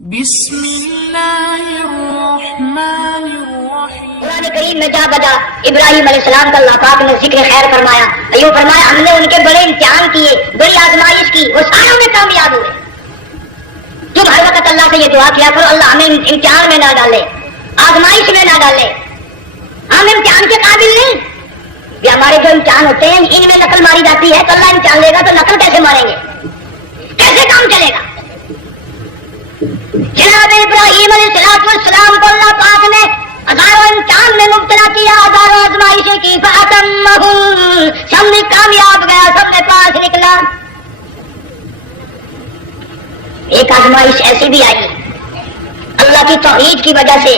بسم اللہ الرحمن الرحیم۔ قرآن کریم میں جا بجا ابراہیم علیہ السلام کا اللہ پاک نے ذکر خیر فرمایا، ایوں فرمایا ہم نے ان کے بڑے امتحان کیے، بڑی آزمائش کی، وہ ساروں میں کامیاب ہوئے۔ تم ہر وقت اللہ سے یہ دعا کیا کرو اللہ ہمیں امتحان میں نہ ڈالے، آزمائش میں نہ ڈالے، ہم امتحان کے قابل نہیں۔ یہ ہمارے جو امتحان ہوتے ہیں ان میں نقل ماری جاتی ہے، تو اللہ امتحان لے گا تو نقل کیسے ماریں گے، کیسے کام چلے گا؟ جناب ابراہیم علیہ السلام کو اللہ پاک نے ہزاروں امتحان میں مبتلا کیا، ہزاروں آزمائشیں کی، فَأَتَمَّهُمْ، سب میں کامیاب گیا، سب میں پاس نکلا۔ ایک آزمائش ایسی بھی آئی اللہ کی توحید کی وجہ سے،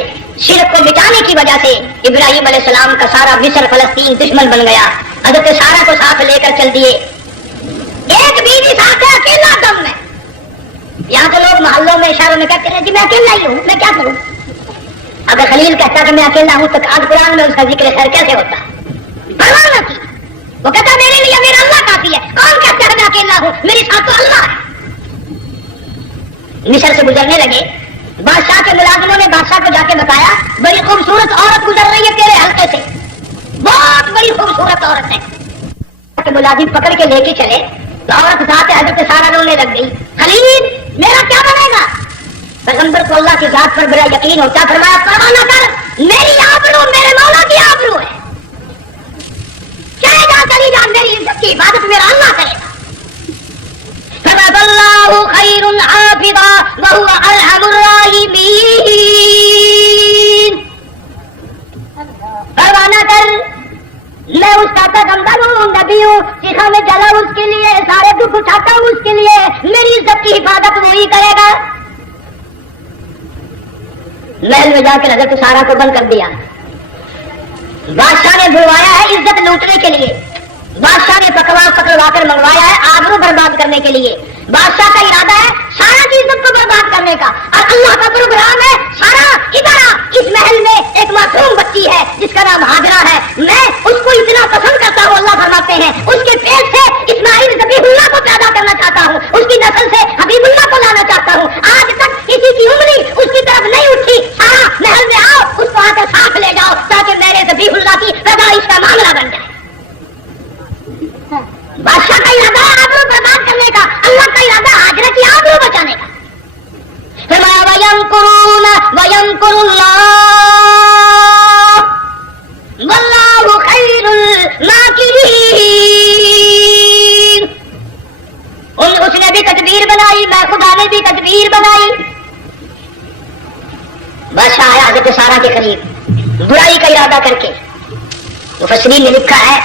شرک کو مٹانے کی وجہ سے ابراہیم علیہ السلام کا سارا مصر فلسطین دشمن بن گیا، حضرت سارا کو ساتھ لے کر چل دیے، ایک بیوی ساتھ ہے، اکیلا دم میں۔ یہاں تو لوگ محلوں میں اشاروں میں کہتے ہیں جی میں اکیلا ہی ہوں، میں کیا کروں؟ اگر خلیل کہتا کہ میں اکیلا ہوں تو آج قرآن میں اس کا ذکر خیر کیسے ہوتا؟ پرواہ نہ کی، وہ کہتا میرے لیے میرا اللہ کافی ہے، کون کہتا ہے میں اکیلا ہوں، میرے ساتھ تو اللہ ہے۔ مصر سے گزرنے لگے، بادشاہ کے ملازموں نے بادشاہ کو جا کے بتایا بڑی خوبصورت عورت گزر رہی ہے تیرے حلقے سے، بہت بڑی خوبصورت عورت ہے۔ ملازم پکڑ کے لے کے چلے تو عورت ذات حضرت سارا رونے لگ گئی، خلیل میرا کیا بنے گا؟ پیغمبر کو اللہ کی ذات پر بڑا یقین ہوتا، فرمایا پرواہ نہ کر، میری آبرو میرے مولا کی آبرو ہے، چلے جا چلی جا، میری عزت کی حفاظت میرا اللہ کرے گا۔ فَاللَّهُ خَيْرٌ حَافِظًا وَهُوَ أَرْحَمُ الرَّاحِمِينَ۔ پرواہ نہ کر، میں اس کا پیغمبر ہوں، نبی ہوں، سیخا میں جلا اس کے لیے، سارے دکھ اٹھاتا ہوں اس کے لیے، میری عزت کی حفاظت وہی کرے گا۔ محل میں جا کر حضرت سارا کو بند کر دیا، بادشاہ نے بلوایا ہے عزت لوٹنے کے لیے، بادشاہ نے پکڑوا کر منگوایا ہے آبرو برباد کرنے کے لیے۔ بادشاہ کا ارادہ ہے سارا کی عزت کو برباد کرنے کا، اور اللہ کا پروگرام ہے سارا ادھر آ، اس محل میں ایک معصوم بچی ہے جس کا نام ہاجرہ ہے، میں اس کو اتنا پسند کرتا ہوں، اللہ فرماتے ہیں اس کے پیٹ سے اسماعیل ذبیح اللہ کو پیدا کرنا چاہتا ہوں، اس کی نسل سے حبیب اللہ کو لانا چاہتا ہوں۔ آج تک کسی کی انگلی اس کی طرف نہیں اٹھی، سارا محل میں آؤ، اس کو آ کر ساتھ لے جاؤ تاکہ میرے ذبیح اللہ کی پیدائش کا معاملہ بن جائے۔ بادشاہ کا ارادہ ہے آبرو برباد کرنے کا، اللہ کا ارادہ ہاجرہ کی آبرو بچانے کا۔ فرمایا وَيَمْكُرُونَ وَيَمْكُرُ اللَّهُ وَاللَّهُ خَيْرُ الْمَاكِرِينَ۔ اس نے بھی تدبیر بنائی، میں خدا نے بھی تدبیر بنائی۔ بادشاہ آیا حضرت سارا کے قریب برائی کا ارادہ کر کے، مفسرین نے لکھا ہے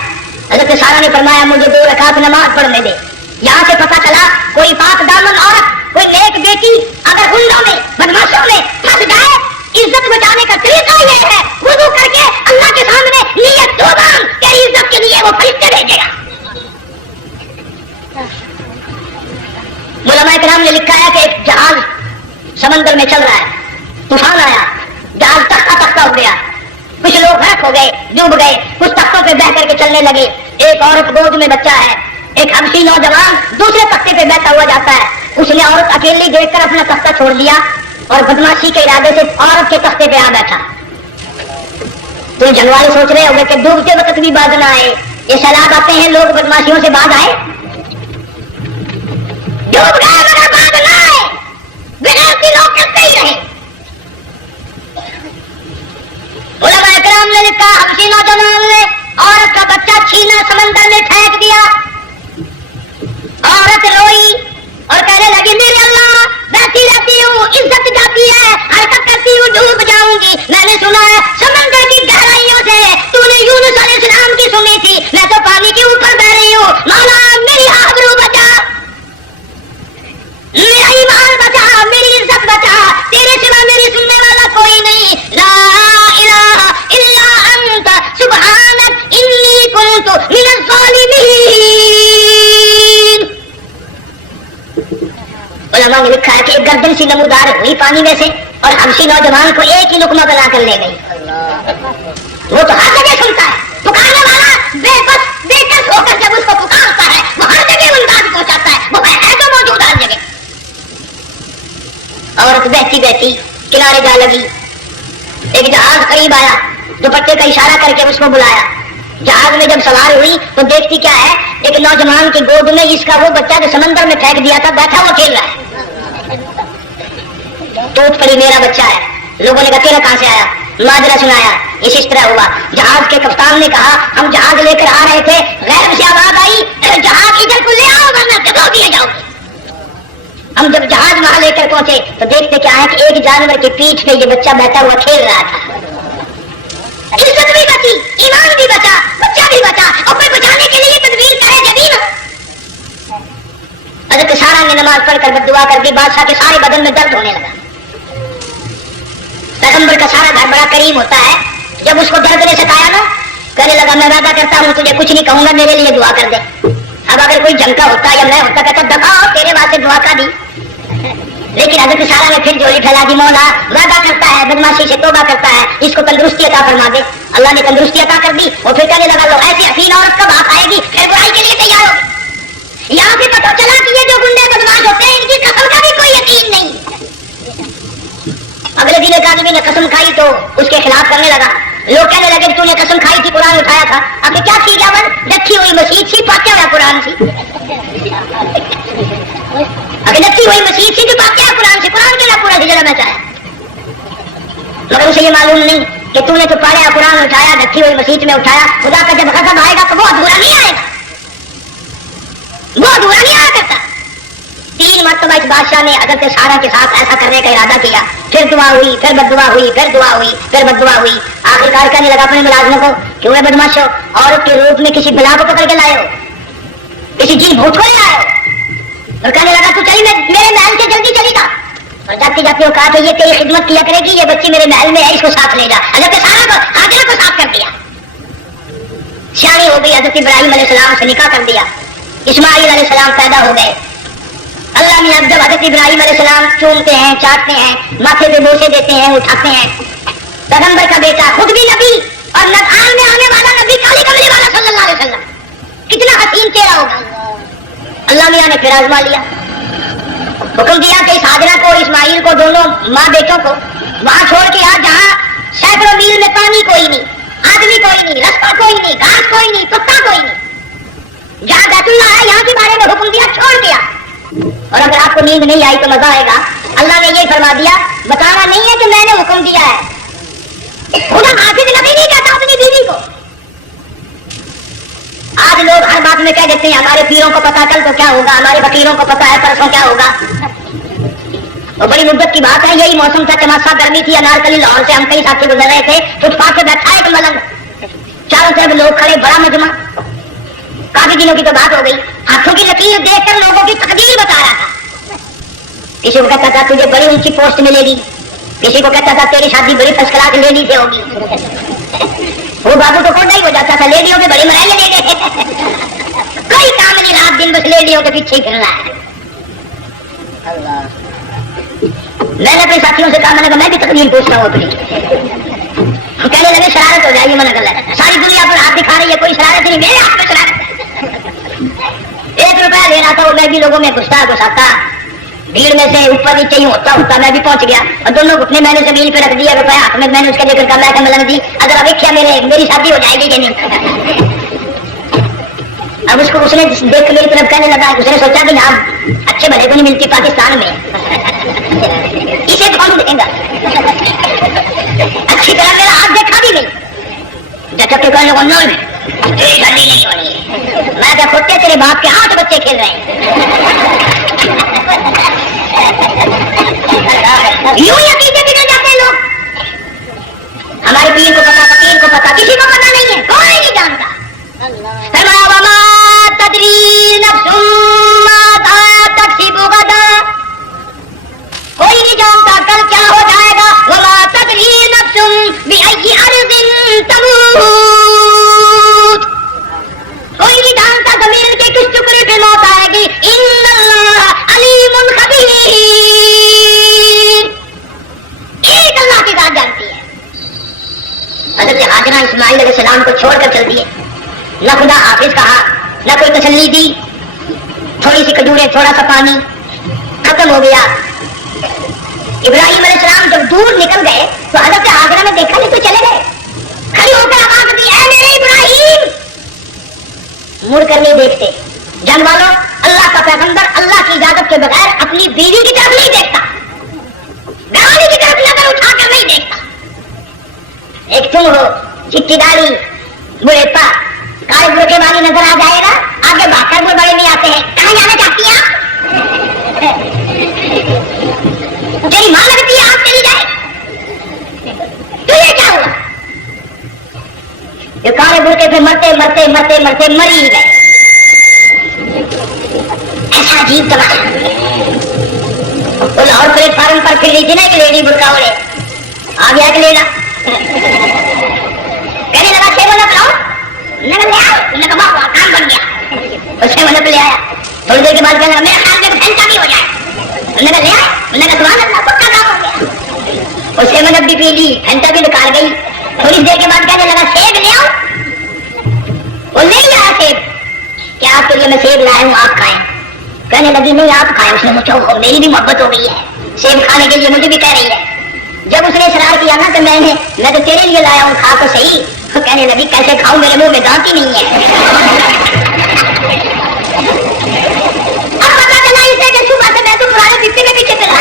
حضرت سارا نے فرمایا مجھے 2 رکعت نماز پڑھنے دے۔ یہاں سے پتہ چلا کوئی پاک دامن عورت، کوئی نیک بیٹی اگر غنڈوں میں بدماشوں میں پھنس جائے، عزت بچانے کا طریقہ یہ ہے وضو کر کے اللہ کے سامنے نیت دو بار تیری عزت کے لیے وہ فرشتے بھیجے گا۔ علماء کرام نے لکھا ہے کہ ایک جہاز سمندر میں چل رہا ہے، طوفان آیا، جہاز تختہ تختہ ہو گیا، کچھ لوگ غرق ہو گئے، ڈوب گئے، کچھ تختوں پہ بہ کر کے چلنے لگے۔ ایک عورت گود میں بچہ ہے، ایک حبشی نوجوان دوسرے تختے پہ بیٹھا ہوا جاتا ہے، اس نے عورت اکیلی دیکھ کر اپنا تختہ چھوڑ دیا اور بدماشی کے ارادے سے عورت کے تختے پہ آ بیٹھا۔ تم جنگوالے سوچ رہے ہوگے کہ ڈوبتے وقت بھی باز نہ آئے، یہ سیلاب آتے ہیں لوگ بدماشیوں سے باز آئے؟ ڈوب گئے مگر باز نہ آئے، بغیر لوگ کرتے ہی رہے۔ علماء کرام نے لکھا حبشی نوجوان نے عورت کا بچہ چھینا، سمندر میں پھینک دیا۔ عورت روئی اور کہنے لگی میرے اللہ بہتی رہتی ہوں، عزت جاتی ہے، حرکت کرتی ہوں، ڈوب جاؤں گی۔ میں نے سنا ہے سمندر کی گہرائیوں سے تو نے یونس علیہ السلام کی سنی تھی، میں تو پانی کے اوپر بہ رہی ہوں، مولا میری آبرو بچا، میرا ایمان بچا، میری عزت بچا، تیرے سوا میری سننے والا کوئی نہیں، لا الہ الا انت سبحانک انی کنت من الظالمین۔ علماء نے لکھا ہے کہ ایک گردن سی نمودار ہوئی پانی میں سے اور حبشی نوجوان کو ایک ہی لقمہ بنا کر لے گئی۔ وہ تو ہر جگہ سنتا ہے، پکارنے والا بے بس بے کس ہو کر جب اس کو پکارتا ہے وہ ہر جگہ انداز پہنچاتا ہے، وہ ہے جو موجود ہر جگہ۔ عورت موت بہتی بہتی کنارے جا لگی. ایک جہاز قریب آیا, دوپٹے کا اشارہ کر کے اس کو بلایا. جہاز میں جب سوار ہوئی تو دیکھتی کیا ہے, ایک نوجوان کی گود میں اس کا وہ بچہ جو سمندر میں پھینک دیا تھا بیٹھا ہوا کھیل رہا ہے. ٹوٹ پڑی میرا بچہ ہے. لوگوں نے کہا تیرا کہاں سے آیا, ماجرا سنایا. اس طرح ہوا. جہاز کے کپتان نے کہا ہم جہاز لے کر آ رہے تھے, غیب سے آواز آئی جہاز ادھر کو لے آؤ ورنہ دبا دیے جاؤ. ہم جب جہاز وہاں لے کر پہنچے تو دیکھتے کیا ہے کہ ایک جانور کی پیٹھ پہ یہ بچہ بیٹھا ہوا کھیل رہا تھا. عزت بھی بچی, ایمان بھی بچا, بچہ بھی بچا, اور کوئی بچانے کے لیے تدبیر کرے جبھی نا. حضرت سارا نے نماز پڑھ کر بد دعا کر دی. بادشاہ کے سارے بدن میں درد ہونے لگا. پیغمبر کا سارا گھر بڑا کریم ہوتا ہے. جب اس کو درد نے ستایا نا, کہنے لگا میں وعدہ کرتا ہوں تجھے کچھ نہیں کہوں گا, میرے لیے دعا کر دے. اب اگر کوئی جھمکا ہوتا یا میں ہوتا کہتا دکھاؤ تیرے واسطے دعا کا دی. لیکن حضرت سارا نے پھر جوڑی پھیلا دی, مولا وعدہ کرتا ہے, بدماشی سے توبہ کرتا ہے, اس کو تندرستی عطا فرما دے. اللہ نے تندرستی عطا کر دی. اور پھر کہنے لگا لو ایسی حسین عورت کب آپ آئے گی پھر برائی کے لیے تیار ہو. یہاں سے پتہ چلا کہ یہ جو گنڈے بدماش ہوتے ہیں ان کی قسم کا بھی کوئی یقین نہیں. اگلے دن ایک آدمی نے قسم کھائی تو اس کے خلاف کرنے لگا. لوگ کہنے لگے کہ تو نے قسم کھائی تھی, قرآن اٹھایا تھا. اب کیا تھی جاون رکھی ہوئی مسجد سی, پاکیا ہوا قرآن سی. اگر رکھی ہوئی مسجد سی تو پاکیا قرآن سے, قرآن کے نا پورا سے جڑا میں چاہے. مگر اسے یہ معلوم نہیں کہ تو نے تو پڑھا قرآن اٹھایا, رکھی ہوئی مسجد میں اٹھایا. خدا کا جب غضب آئے گا تو وہ ادھورا نہیں آئے گا, وہ ادھورا نہیں آیا کرتا. 3 مرتبہ اس بادشاہ نے حضرت سارا کے ساتھ ایسا کرنے کا ارادہ کیا. پھر دعا ہوئی, پھر بد دعا ہوئی, پھر دعا ہوئی, پھر بد دعا ہوئی. آخرکار کہنے لگا اپنے ملازموں کو کیوں ہے بدماش ہو, عورت کے روپ میں کسی بلا کو پکڑ کے لائے ہو, کسی جی بھوت کو لے آئے ہو. اور کہنے لگا تو چلی میرے محل سے جلدی چلی جا. اور جاتے جاتے وہ کہا کہ یہ تیری خدمت کیا کرے گی, یہ بچی میرے محل میں ہے, اس کو ساتھ لے جا. حضرت سارا کو حاجرہ کو ساتھ کر دیا. سیانی ہو گئی, حضرت ابراہیم علیہ السلام سے نکاح کر دیا. اسماعیل علیہ السلام پیدا ہو گئے. اللہ نے جب حضرت ابراہیم علیہ السلام چومتے ہیں, چاٹتے ہیں, ماتھے پہ بوسے دیتے ہیں, اٹھاتے ہیں. پیغمبر کا بیٹا, خود بھی نبی اور نظام میں آنے والا نبی, کالی کملی والا صلی اللہ علیہ وسلم, کتنا حسین چہرہ ہوگا. اللہ میاں نے پھر آزما لیا. حکم دیا کہ اس حاجرہ کو اور اسماعیل کو, دونوں ماں بیٹوں کو وہاں چھوڑ کے آ جہاں سینکڑوں میل میں پانی کوئی نہیں, آدمی کوئی نہیں, رستہ کوئی نہیں, گھاس کوئی نہیں, پتا کوئی نہیں. جہاں بیت اللہ ہے یہاں کے بارے میں حکم دیا, چھوڑ دیا. اور اگر آپ کو نیند نہیں آئی تو مزہ آئے گا. اللہ نے یہ فرما دیا, بتانا نہیں ہے کہ میں نے حکم دیا ہے. خدا حافظ نبی نہیں کہتا اپنی بیوی کو. آج لوگ ہر بات میں کہہ دیتے ہیں ہمارے پیروں کو پتا کل کو کیا ہوگا, ہمارے فقیروں کو پتا ہے پرسوں کیا ہوگا. اور بڑی مدت کی بات ہے, یہی موسم تھا, چماسا گرمی تھی, انارکلی لاہور سے ہم کئی ساتھی گزر رہے تھے. فٹ پاتھ سے بیٹھا ایک ملنگ, چاروں طرف لوگ کھڑے, بڑا مجمع. کافی دنوں کی تو بات ہو گئی. ہاتھوں کی لکیر دیکھ کر لوگوں کی تقدیر بتا رہا تھا. کسی کو کہتا تھا تجھے بڑی اونچی پوسٹ ملے گی, کسی کو کہتا تھا تیری شادی بڑی فرسٹ کلاس لیڈی سے ہوگی. وہ بابو تو کوڈا ہی ہو جاتا تھا, لیڈیوں کے بڑی مرائی لے گئے. کوئی کام نہیں, رات دن بس لیڈیوں کے پیچھے پھرنا ہے. میں نے اپنے ساتھیوں سے کہا, میں نے کہا میں بھی تقدیر پوچھتا ہوں اپنی. کہنے لگے شرارت ہو جائے گی. میں نے کہا ساری دنیا پر ہاتھ دکھا رہی ہے, کوئی شرارت نہیں, میرے ہاتھ میں شرارت ہے. 1 روپیہ لے رہا تھا, وہ میں بھی لوگوں میں گھستا بھیڑ میں سے اوپر نیچے ہی ہوتا میں بھی پہنچ گیا. اور دونوں گھٹنے میں نے زمین پہ رکھ دیا, روپیہ ہاتھ میں نے اس کا ذکر کر رہا ملنگ جی اگر اب دیکھا میری شادی ہو جائے گی کہ نہیں. اب اس کو اس نے دیکھ میری طرف کہنے لگا, اس نے سوچا کہ آپ اچھے بھلے کو نہیں ملتی پاکستان میں, اسے کون دیں گا. اچھی طرح میرا ہاتھ دیکھا بھی نہیں. جب کے کہنے لگا شادی نہیں ہونی ہے. میں کیا کھوتے تیرے باپ کے 8 بچے کھیل رہے ہیں. یوں ہی عقیدے بگڑ جاتے ہیں لوگ. ہمارے پیر کو پتا, فقیر کو پتا, کسی کو پتا نہیں ہے, کوئی نہیں جانتا. کوئی نہیں جانتا کل کیا ہو جائے گا. وما تدری نفس بأي أرض تموت. کوئی نہیں جانتا زمین کے کس ٹکڑے پہ موت آئے گی. ان اللہ علیم خبیر. ایک اللہ کی ذات جانتی ہے. حضرت حاجرہ اسماعیل علیہ السلام کو چھوڑ کر چل دیے. نہ خدا حافظ کہا, نہ کوئی تسلی دی. تھوڑی سی کھجوریں, تھوڑا سا پانی, ختم ہو گیا. ابراہیم علیہ السلام جب دور نکل گئے تو حضرت ہاجرہ نے دیکھا نہیں تو چلے گئے. کھڑی ہو کر آواز دی اے میرے ابراہیم. مڑ کر نہیں دیکھتے. جان والوں اللہ کا پیغمبر اللہ کی اجازت کے بغیر اپنی بیوی کی طرف نہیں دیکھتا, گھروالی کی طرف نظر اٹھا کر نہیں دیکھتا. ایک تم ہو چٹی داڑھی بڑے پا کالے برقے والی نظر آ جائے گا, آگے بھاگ کر وہ بڑے نہیں آتے ہیں. کہاں جانا چاہتی ہیں آپ؟ تیری ماں لگتی ہے آپ چلی جائے تو یہ کیا ہوا؟ یہ کالے برقے پہ مرتے مرتے مرتے مرتے مر ہی گئے. ایسا عجیب تماشا. وہ لاہور پلیٹ فارم پر پھر رہی تھی نا ایک لیڈی برقع اوڑے, آ گیا کہ لینا کہنے لگا چھ مطلب لاؤ, لے آؤ, کام بن گیا. اس نے مطلب لے آیا. تھوڑی دیر کے بعد کہنے لگا میرا خیال سے گھنٹہ بھی ہو جائے. انہوں نے لے آیا, انہوں نے سبحان اللہ پکا کام ہو گیا. اس نے مطلب بھی پی لی, گھنٹہ بھی نکال گئی. تھوڑی دیر کے بعد کہنے لگا سیب لے آؤ. وہ نہیں آیا سیب. کیا آپ کے لیے میں سیب لایا ہوں آپ کھائیں. کہنے لگی نہیں آپ کھائیں. اس نے سوچا میری بھی محبت ہو گئی ہے, سیب کھانے کے لیے مجھے بھی کہہ رہی ہے. جب اس نے اصرار کیا نا کہ میں تو تیرے لیے لایا ہوں کھا تو صحیح, تو کہنے لگی کیسے کھاؤں, میرے منہ میں دانت ہی نہیں ہے. اب پتا چلا اسے کہ صبح سے میں تو پرانے بستے میں پیچھے چلا.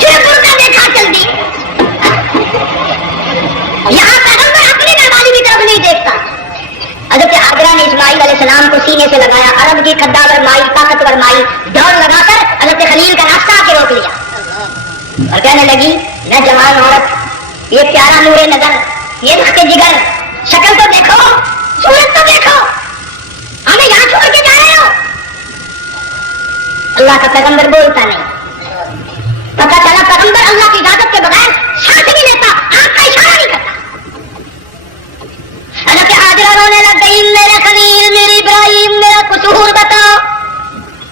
شیرپور کا دیکھا چل دی. یہاں پیغمبر اپنی گھروالی کی طرف نہیں دیکھتا. حضرت ہاجرہ نے اسماعیل علیہ السلام کو سینے سے لگایا. عرب کی قداور مائی, طاقتور مائی دوڑ لگا کر حضرت خلیل کا راستہ آ کے روک لیا اور کہنے لگی نہ جوان عورت, یہ پیارا نور نظر, یہ رخت جگر, شکل تو دیکھو, صورت تو دیکھو, ہمیں یہاں چھوڑ کے جا رہے ہو. اللہ کا پیغمبر بولتا نہیں. پتا چلا پیغمبر اللہ کی اجازت کے بغیر سانس نہیں لیتا, آنکھ کا اشارہ نہیں کرتا. حضرت ہاجرہ رونے لگ گئی, میرے خلیل, میرے ابراہیم, میرا قصور بتاؤ,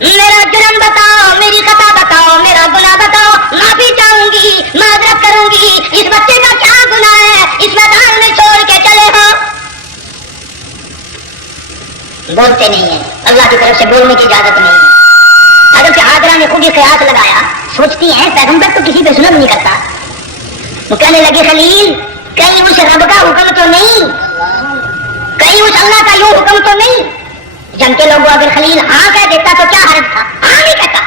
میرا جرم بتاؤ, میری خطا بتاؤ, میرا گناہ بتاؤ, معافی چاہوں گی, معذرت کروں گی. اس بچے کا کیا گناہ ہے, اس میدان میں چھوڑ کے چلے ہو. بولتے نہیں ہیں, اللہ کی طرف سے بولنے کی اجازت نہیں ہے. حضرت ہاجرہ نے خود ہی قیاس لگایا, سوچتی ہیں پیغمبر تو کسی پہ ظلم نہیں کرتا. وہ کہنے لگی خلیل, کہیں اس رب کا حکم تو نہیں, کہیں اس اللہ کا یوں حکم تو نہیں. جنتے لوگوں اگر خلیل ہاں کہہ دیتا تو کیا حرج تھا, ہاں نہیں کہتا,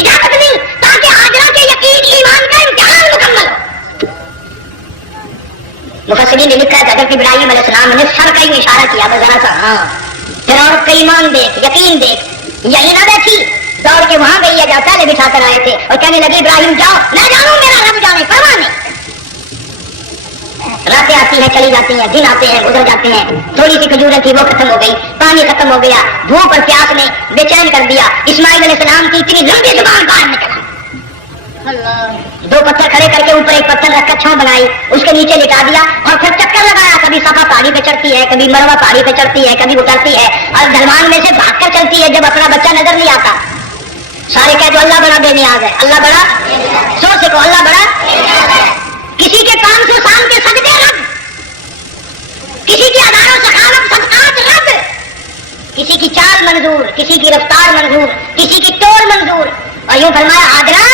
اجازت نہیں, تاکہ ہاجرہ کے یقین ایمان کا امتحان مکمل ہو. مفسرین نے لکھا ہے حضرت ابراہیم علیہ السلام نے سر کا ہی اشارہ کیا, بس ذرا سا ہاں, پھر عورت کا ایمان دیکھ, یقین دیکھ, یہی نہ بیٹھی, دوڑ کے وہاں گئی ہے جہاں پہلے بٹھا کر آئے تھے اور کہنے لگے ابراہیم جاؤ, میں جاؤں, میرا رب جانے, پرواہ نہیں. راتیں آتی ہیں چلی جاتی ہیں, دن آتے ہیں گزر جاتے ہیں. تھوڑی سی کھجوریں تھی وہ ختم ہو گئی, پانی ختم ہو گیا, بھوک اور پیاس نے بے چین کر دیا. اسماعیل علیہ السلام کی اتنی لمبی زبان باہر نکلا. دو پتھر کھڑے کر کے اوپر ایک پتھر رکھ کر چھاؤں بنائی, اس کے نیچے لٹا دیا اور پھر چکر لگایا. کبھی صفا پہاڑی پہ چڑھتی ہے, کبھی مروا پہاڑی پہ چڑھتی ہے, کبھی اترتی ہے اور ڈھلوان میں سے بھاگ کر چلتی ہے. جب اپنا بچہ نظر نہیں آتا, سارے کہہ دو اللہ بڑا بے نیاز ہے, اللہ بڑا, سو سکو اللہ بڑا. کسی کے کام سے شام کے صدقے رد, کسی کی اداروں سے خالق صدقات رد, کسی کی چال منظور, کسی کی رفتار منظور, کسی کی ٹول منظور. اور یوں فرمایا ہاجرہ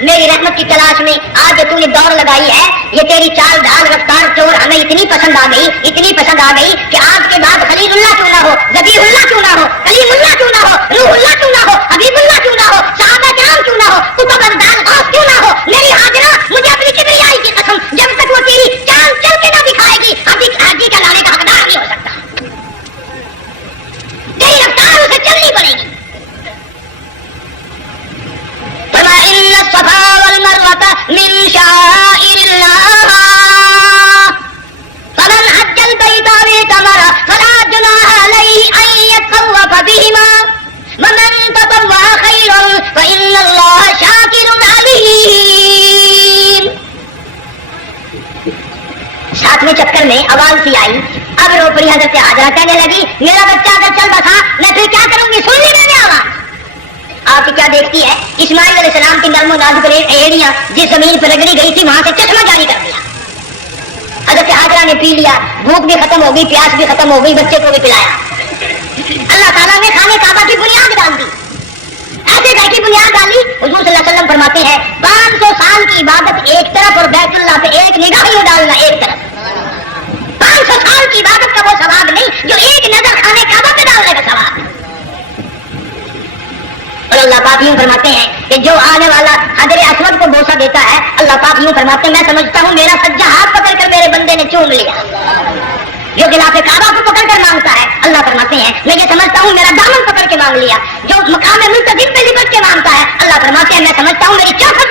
میری رحمت کی تلاش میں آج جو تو نے دوڑ لگائی ہے, یہ تیری چال ڈھال رفتار ٹول ہمیں اتنی پسند آ گئی, اتنی پسند آ گئی کہ آج کے بعد خلیل اللہ کیوں نہ ہو, ذبیح اللہ کیوں نہ ہو, کلیم اللہ کیوں نہ ہو, روح اللہ کیوں نہ ہو, حبیب اللہ کیوں نہ ہو, صحابہ کرام کیوں نہ ہو, کتب ابدال غوث کیوں نہ ہو. میری ہاجرہ مجھے اپنی کبریائی کی قسم, جب تک وہ تیری چال چل کے نہ دکھائے گی حاجی کا لانے کا حقدار نہیں ہو سکتا. تیری رفتار اسے چلنی پڑے گی. فَإِنَّ الصَّفَا وَالْمَرْوَةَ مِنْ شَعَائِرِ اللَّهِ فَمَنْ حَجَّ الْبَيْتَ أَوِ اعْتَمَرَ فَلَا جُنَاحَ عَلَيْهِ أَنْ يَطَّوَّفَ بِهِمَا وَمَنْ تَطَوَّعَ خَيْرًا فَإِنَّ اللَّهَ شَاكِرٌ عَلِيمٌ. ساتویں چکر میں آواز سی آئی, اب رو پڑی حضرت ہاجرہ, کہنے لگی میرا بچہ اگر چل بسا میں پھر کیا کروں گی. سن لی میں نے آواز. آپ کیا دیکھتی ہے, اسماعیل علیہ السلام کی نرم و نازک ایڑیاں جس زمین پر رگڑی گئی تھی وہاں سے چشمہ جاری کر دیا. حضرت حاجرہ نے پی لیا، بھوک بھی ختم ہو گئی، پیاس بھی ختم ہو گئی، بچے کو بھی پلایا۔ اللہ تعالیٰ نے خانہ کعبہ کی بنیاد ڈال دی، ایسے گھر کی بنیاد ڈالی۔ حضور صلی اللہ علیہ وسلم فرماتے ہیں 500 سال کی عبادت ایک طرف اور بیت اللہ پہ ایک نگاہ ہی ڈالنا ایک طرف۔ 500 سال کی عبادت کا وہ ثواب نہیں جو ایک نظر خانہ کعبہ پہ ڈالنے کا ثواب ہے۔ اور اللہ پاک یوں فرماتے ہیں کہ جو آنے والا حجر اسود کو بوسہ دیتا ہے، اللہ پاک یوں فرماتے ہیں میں سمجھتا ہوں میرا سجا ہاتھ پکڑ کر میرے بندے نے چوم لیا۔ جو خلاف کعبہ کو پکڑ کر مانگتا ہے، اللہ فرماتے ہیں میں یہ سمجھتا ہوں میرا دامن پکڑ کے مانگ لیا۔ جو مقام منتظر پہ لپٹ کے مانگتا ہے، اللہ فرماتے ہیں میں سمجھتا ہوں میری چوکھٹ